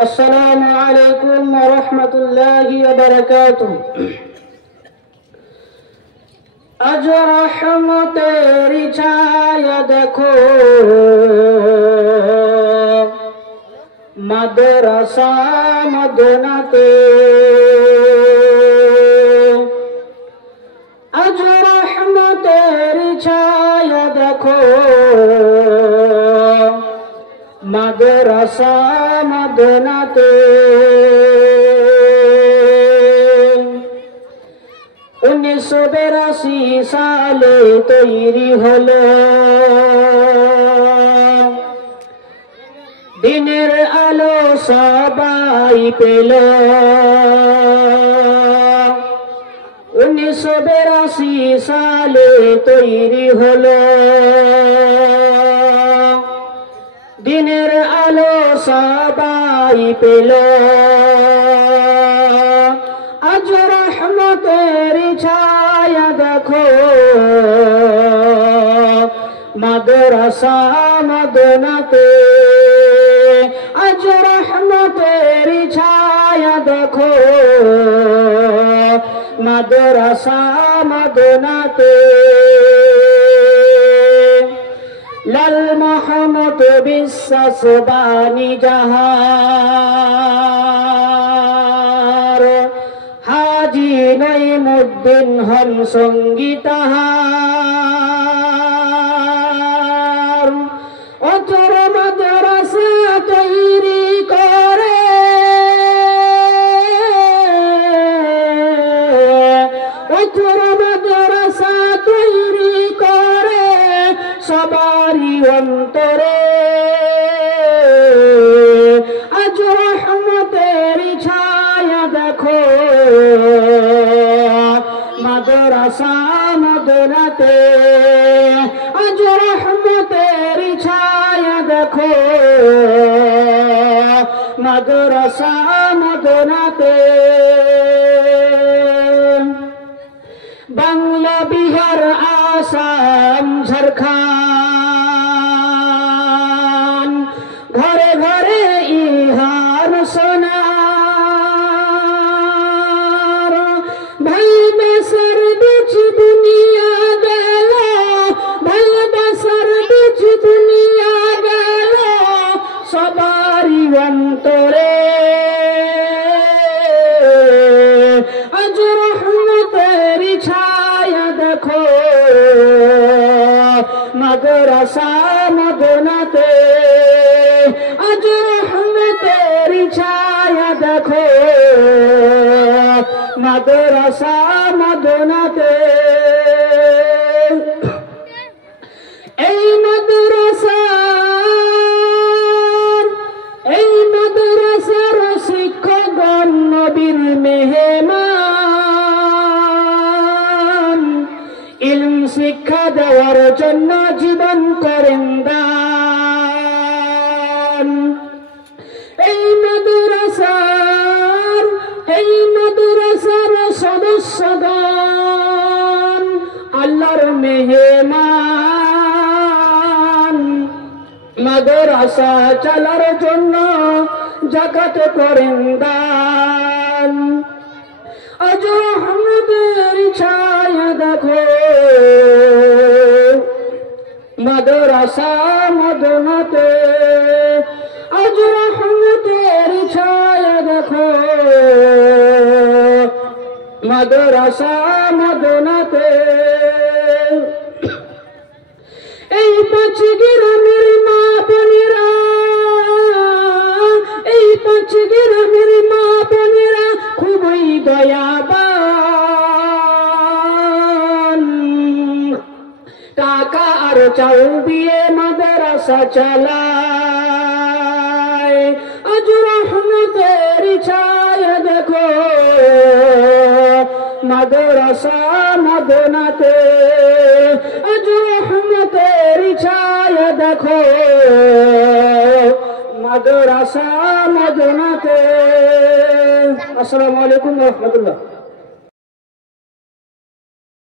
अस्सलामु अलैकुम व रहमतुल्लाहि व बरकातुहू। आज रहमतेरी छाया देखो मदरसा मदीनाते। आज रहमतेरी छाया देखो मदरसा मदीनाते। 1982 साले तैरी हलो दिनेर आलो सबाई पेल। 1982 साले तैरी हलो दिनेर आलो सबाई पेल। आज रहमतेरी छाया देखो मदरसा मदीनाते। आज रहमतेरी छाया देखो मदरसा मदीनाते। लाल मोहम्मद বিশ্বাস বাণী যাহার হাজী নঈমুদ্দিন হন সঙ্গী তাহার। অচর মাদ্রাসা তৈরি করে অচর মাদ্রাসা তৈরি করে সবারই অন্তরে। আজ রহমতেরি ছায়া দেখো মাদ্রাসা মদীনাতে। আজ রহমতেরি ছায়া দেখো মাদ্রাসা মদীনাতে। বাংলা বিহার আসাম ঝাড়খণ্ড ঘরে ঘরে ইহার সোনার। ভালোবাসার বীজ দুনিয়া গেল ভালোবাসার বীজ দুনিয়া গেল সবারই অন্তরে। আজ রহমতেরি ছায়া দেখো मदरसा मदीनाते। आज रहमतेरी छाया देखो मदरसा मदीनाते। এই মাদ্রাসার শিক্ষকগণ নবীর মেহমান। ইলম শিক্ষা দেওয়ার জন্য জীবন করেন দান। এই মাদ্রাসার সদস্যগণ আল্লাহর মেহমান। মাদ্রাসা চালার জন্য যাকাত করেন দান। আজ রহমতেরি ছায়া দেখো मदरसा मदीनाते। आज रहमतेरी छाया देखो मदरसा मदीनाते। এই পাঁচ গ্রামের মা বোনেরা এই পাঁচ গ্রামের মা বোনেরা খুবই দয়াবান। টাকা আর চাল দিয়ে মাদ্রাসা চালায়। আজ রহমতেরি ছায়া দেখো মাদ্রাসা মদীনাতে। আজ রহমতেরি ছায়া দেখো মাদ্রাসা মদীনাতে। আসসালামু আলাইকুম ওয়া রাহমাতুল্লাহ।